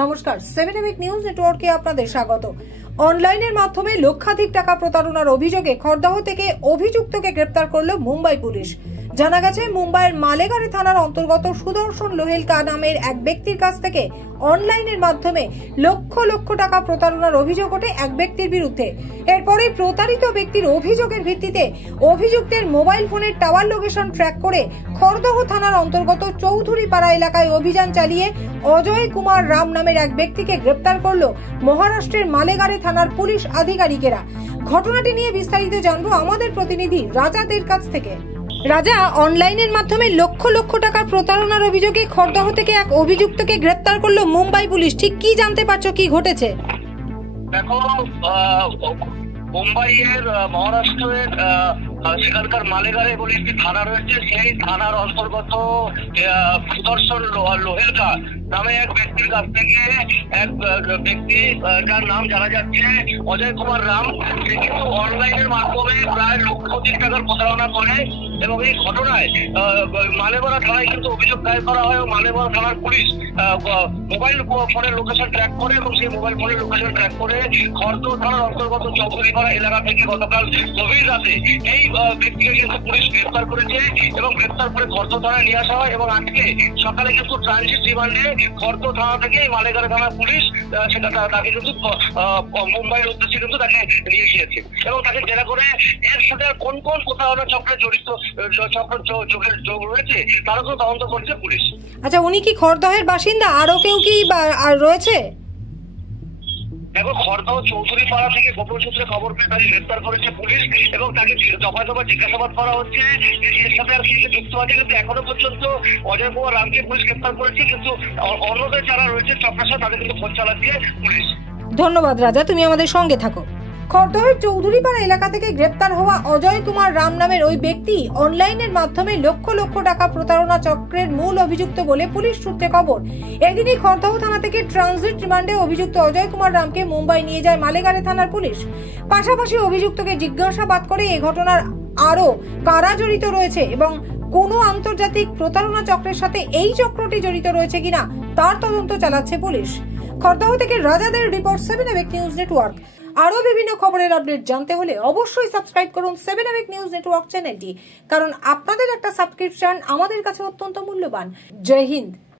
নমস্কার, 7 নিউজ নেটওয়ার্কে আপনাদের স্বাগত। অনলাইনের মাধ্যমে লক্ষাধিক টাকা প্রতারণার অভিযোগে খড়দহ থেকে অভিযুক্তকে গ্রেপ্তার করল মুম্বাই পুলিশ। জানা গেছে, মুম্বাইয়ের মালেগাড়ি থানার অন্তর্গত সুদর্শন লোহেলকা নামের এক ব্যক্তির কাছ থেকে অনলাইনের মাধ্যমে লক্ষ লক্ষ টাকা প্রতারণার অভিযোগ ওঠে এক ব্যক্তির বিরুদ্ধে। এরপরে প্রতারিত ব্যক্তির অভিযোগের ভিত্তিতে অভিযুক্তের মোবাইল ফোনের টাওয়ার লোকেশন ট্র্যাক করে খড়দহ থানার অন্তর্গত চৌধুরীপাড়া এলাকায় অভিযান চালিয়ে অজয় কুমার রাম নামের এক ব্যক্তিকে গ্রেপ্তার করল মহারাষ্ট্রের মালেগাড়ি থানার পুলিশ আধিকারিকেরা। ঘটনাটি নিয়ে বিস্তারিত জানবো আমাদের প্রতিনিধি রাজাদের কাছ থেকে। রাজা, অনলাইনের মাধ্যমে লক্ষ লক্ষ টাকার প্রতারণার অভিযোগে খড়দহ থেকে এক অভিযুক্তকে গ্রেপ্তার করলো মুম্বাই পুলিশ। ঠিক কি জানতে পারছো, কি ঘটেছে? দেখো, মুম্বাইয়ের মহারাষ্ট্রের সেখানকার মালেগাড়ে বলে একটি থানা রয়েছে। সেই থানার অন্তর্গত সুদর্শন লোহেলকা নামে এক ব্যক্তির কাছ থেকে এক ব্যক্তি, যার নাম জানা যাচ্ছে অজয় কুমার রাম, সে কিন্তু অনলাইনের মাধ্যমে প্রায় লক্ষ টাকার প্রতারণা করে এবং এই ঘটনায় মালেবাড়া থানায় কিন্তু অভিযোগ দায়ের করা হয়। মালেবাড়া থানার পুলিশ মোবাইল ফোনের লোকেশন ট্র্যাক করে এবং সেই মোবাইল ফোনের লোকেশন ট্র্যাক করে খড়দহ থানার অন্তর্গত চৌধুরীপাড়া এলাকা থেকে গতকাল গভীর রাতে এই ব্যক্তিকে কিন্তু পুলিশ গ্রেফতার করেছে এবং গ্রেফতার করে খড়দহ থানায় নিয়ে আসা হয় এবং আজকে সকালে কিন্তু ট্রানজিট রিমান্ডে খড়দহ থানা থেকে মালেগাড়ি থানার পুলিশ সেটা তাকে কিন্তু মুম্বাইয়ের উদ্দেশ্যে কিন্তু তাকে নিয়ে গিয়েছে এবং তাকে জেরা করে এর সাথে কোন কোন প্রতারণা চক্রে জড়িত চোখের যোগ রয়েছে তারও কিন্তু তদন্ত করছে পুলিশ। আচ্ছা, উনি কি খড়দহের বাসিন্দা? আরো কেউ কি রয়েছে? দেখো, খড়দহ চৌধুরীপাড়া থেকে গোপন সূত্রে খবর পেয়ে তাকে গ্রেপ্তার করেছে পুলিশ এবং তাকে দফায় দফায় জিজ্ঞাসাবাদ করা হচ্ছে এর সাথে আর কি যুক্ত আছে। কিন্তু এখনো পর্যন্ত অজয় কুমার রামকে পুলিশ গ্রেপ্তার করেছে, কিন্তু অন্যদের যারা রয়েছে চক্রাসা তাদের কিন্তু খোঁজ চালাচ্ছে পুলিশ। ধন্যবাদ রাজা, তুমি আমাদের সঙ্গে থাকো। খড়দহের চৌধুরীপাড়া এলাকা থেকে গ্রেপ্তার হওয়া অজয় কুমার রাম নামের ওই ব্যক্তি অনলাইনের মাধ্যমে লক্ষ লক্ষ টাকা প্রতারণা চক্রের মূল অভিযুক্ত বলে পুলিশ সূত্রে খবর। এদিনই খড়দহ থানা থেকে ট্রানজিট রিমান্ডে অভিযুক্ত অজয় কুমার রামকে মুম্বাই নিয়ে যায় মালেগাড়ি থানার পুলিশ। পাশাপাশি অভিযুক্তকে জিজ্ঞাসাবাদ করে এই ঘটনার আরো কারা জড়িত রয়েছে এবং কোন আন্তর্জাতিক প্রতারণা চক্রের সাথে এই চক্রটি জড়িত রয়েছে কিনা তার তদন্ত চালাচ্ছে পুলিশ। খড়দহ থেকে রাজাদের রিপোর্ট, 7 নিউজ নেটওয়ার্ক। আরো বিভিন্ন খবরের আপডেট জানতে হলে অবশ্যই সাবস্ক্রাইব করুন 7 নিউজ নেটওয়ার্ক চ্যানেলটি, কারণ আপনাদের একটা সাবস্ক্রিপশন আমাদের কাছে অত্যন্ত মূল্যবান। জয় হিন্দ।